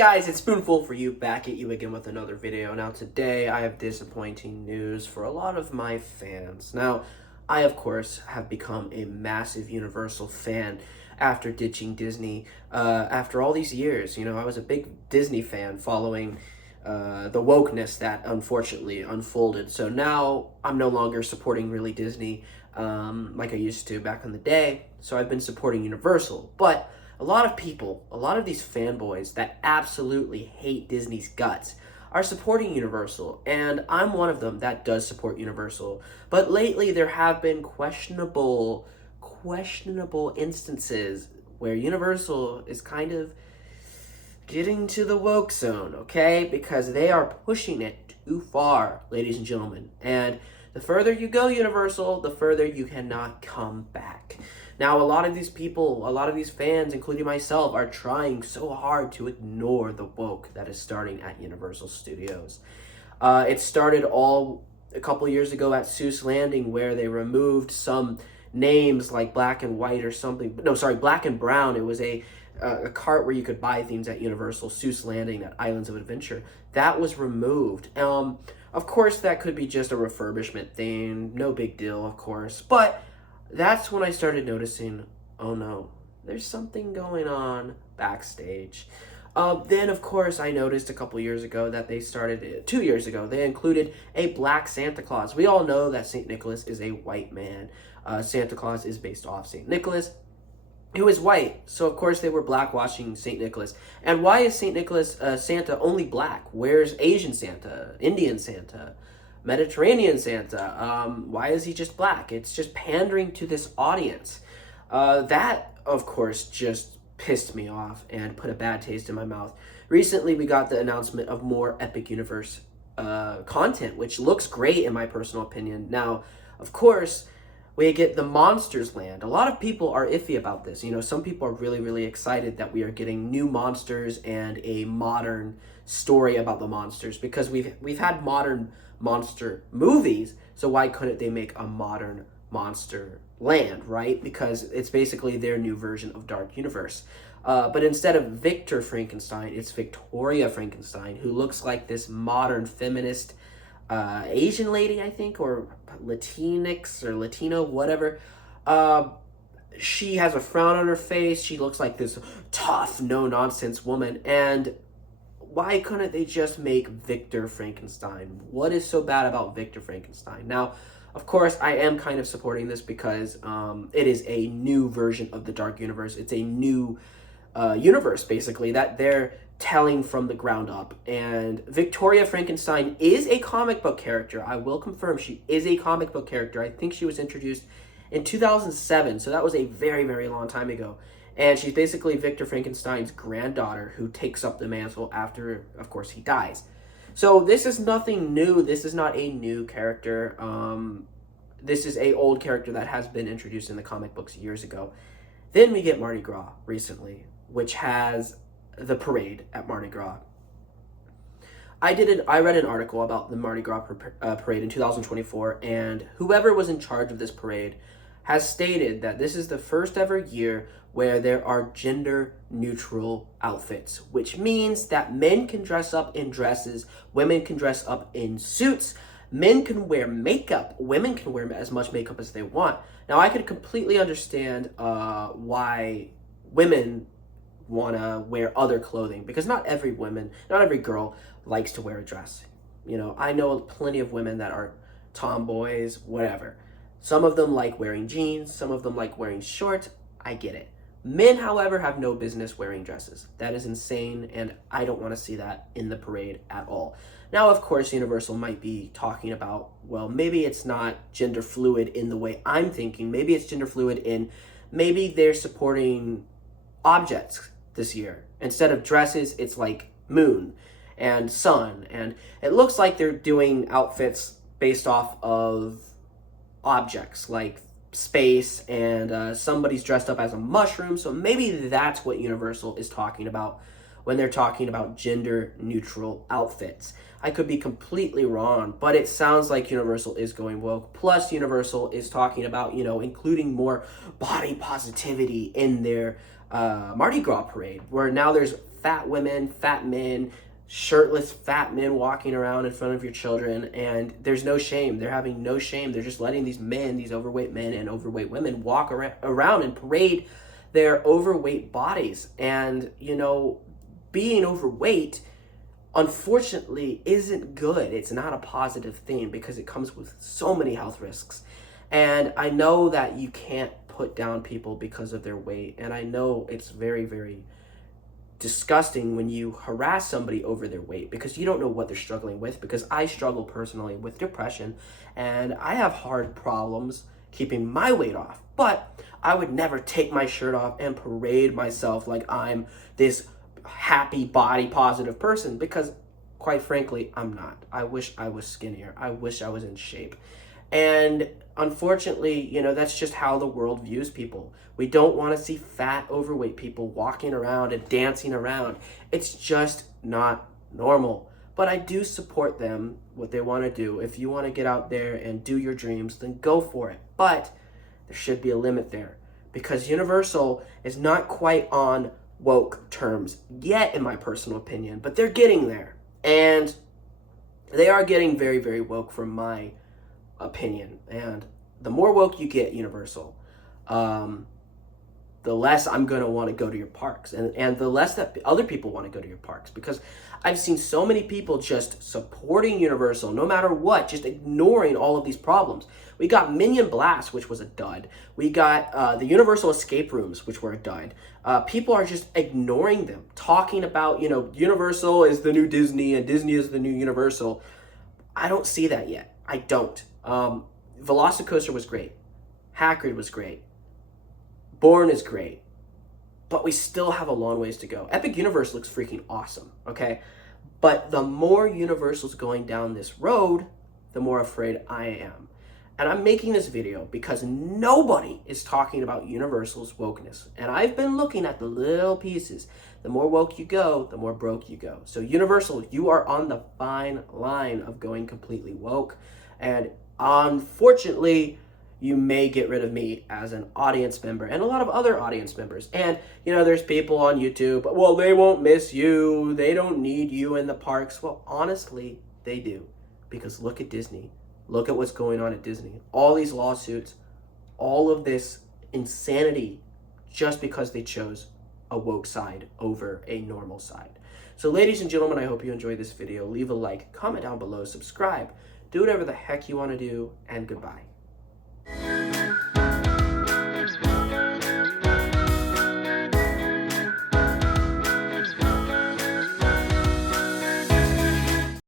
guys, it's Spoonful for you, back at you again with another video. Now today I have disappointing news for a lot of my fans. Now, I of course have become a massive Universal fan after ditching Disney. After all these years, I was a big Disney fan following the wokeness that unfortunately unfolded. So now I'm no longer supporting really Disney like I used to back in the day. So I've been supporting Universal, but a lot of these fanboys that absolutely hate Disney's guts are supporting Universal, and I'm one of them that does support Universal. But lately there have been questionable instances where Universal is kind of getting to the woke zone, okay? Because they are pushing it too far, ladies and gentlemen. And the further you go, Universal, the further you cannot come back. Now, a lot of these people, a lot of these fans, including myself, are trying so hard to ignore the woke that is starting at Universal Studios. It started all a couple years ago at Seuss Landing, where they removed some names like Black and White or something. No, sorry, Black and Brown. It was a cart where you could buy things at Universal. Seuss Landing at Islands of Adventure. That was removed. Of course, that could be just a refurbishment thing. No big deal, of course. But that's when I started noticing, oh no, there's something going on backstage. Then, of course, I noticed a couple years ago that they started, 2 years ago, they included a black Santa Claus. We all know that St. Nicholas is a white man. Santa Claus is based off St. Nicholas, who is white. So, of course, they were blackwashing St. Nicholas. And why is St. Nicholas Santa only black? Where's Asian Santa, Indian Santa, Mediterranean Santa? Why is he just black? It's just pandering to this audience. That, of course, just pissed me off and put a bad taste in my mouth. Recently, we got the announcement of more Epic Universe content, which looks great in my personal opinion. Now, of course, we get the Monsters Land. A lot of people are iffy about this. Some people are really, really excited that we are getting new monsters and a modern story about the monsters, because we've had modern monster movies, so why couldn't they make a modern monster land, right? Because it's basically their new version of Dark Universe. But instead of Victor Frankenstein, it's Victoria Frankenstein, who looks like this modern feminist Asian lady, I think, or Latinx or Latino, whatever. She has a frown on her face. She looks like this tough, no-nonsense woman. And why couldn't they just make Victor Frankenstein? What is so bad about Victor Frankenstein? Now, of course, I am kind of supporting this because it is a new version of the Dark Universe. It's a new universe, basically, that they're telling from the ground up. And Victoria Frankenstein is a comic book character. I will confirm she is a comic book character. I think she was introduced in 2007, so that was a very, very long time ago. And she's basically Victor Frankenstein's granddaughter who takes up the mantle after, of course, he dies. So this is nothing new. This is not a new character. This is a old character that has been introduced in the comic books years ago. Then we get Mardi Gras recently, which has the parade at Mardi Gras. I read an article about the Mardi Gras parade in 2024, and whoever was in charge of this parade has stated that this is the first ever year where there are gender-neutral outfits, which means that men can dress up in dresses, women can dress up in suits, men can wear makeup, women can wear as much makeup as they want. Now, I could completely understand why women want to wear other clothing, because not every girl likes to wear a dress. I know plenty of women that are tomboys, whatever. Some of them like wearing jeans, some of them like wearing shorts. I get it. Men, however, have no business wearing dresses. That is insane, and I don't want to see that in the parade at all. Now, of course, Universal might be talking about, well, maybe it's not gender fluid in the way I'm thinking. Maybe it's gender fluid in, maybe they're supporting objects this year. Instead of dresses, it's like moon and sun, and it looks like they're doing outfits based off of objects like space, and somebody's dressed up as a mushroom. So maybe that's what Universal is talking about when they're talking about gender neutral outfits. I could be completely wrong, but it sounds like Universal is going woke. Plus, Universal is talking about, including more body positivity in their Mardi Gras parade, where now there's fat women, fat men, shirtless fat men walking around in front of your children, and there's no shame. They're having no shame. They're just letting these men, these overweight men and overweight women walk around and parade their overweight bodies. And, you know, being overweight, unfortunately, isn't good. It's not a positive thing because it comes with so many health risks. And I know that you can't put down people because of their weight. And I know it's very, very disgusting when you harass somebody over their weight because you don't know what they're struggling with. Because I struggle personally with depression and I have hard problems keeping my weight off. But I would never take my shirt off and parade myself like I'm this happy body positive person, because quite frankly, I'm not. I wish I was skinnier. I wish I was in shape. And unfortunately, you know, that's just how the world views people. We don't want to see fat, overweight people walking around and dancing around. It's just not normal. But I do support them, what they want to do. If you want to get out there and do your dreams, then go for it. But there should be a limit there, because Universal is not quite on woke terms yet, in my personal opinion, but they're getting there. And they are getting very, very woke from my opinion. And the more woke you get, Universal, the less I'm going to want to go to your parks, and the less that other people want to go to your parks, because I've seen so many people just supporting Universal no matter what, just ignoring all of these problems. We got Minion Blast, which was a dud. We got the Universal escape rooms, which were a dud. People are just ignoring them, talking about, you know, Universal is the new Disney and Disney is the new Universal. I don't see that yet. I don't. Velocicoaster was great. Hagrid was great. Bourne is great. But we still have a long ways to go. Epic Universe looks freaking awesome, okay? But the more Universal's going down this road, the more afraid I am. And I'm making this video because nobody is talking about Universal's wokeness. And I've been looking at the little pieces. The more woke you go, the more broke you go. So Universal, you are on the fine line of going completely woke. And unfortunately, you may get rid of me as an audience member and a lot of other audience members. And, you know, there's people on YouTube, well, they won't miss you. They don't need you in the parks. Well, honestly, they do. Because look at Disney. Look at what's going on at Disney. All these lawsuits, all of this insanity, just because they chose a woke side over a normal side. So ladies and gentlemen, I hope you enjoyed this video. Leave a like, comment down below, subscribe, do whatever the heck you want to do, and goodbye.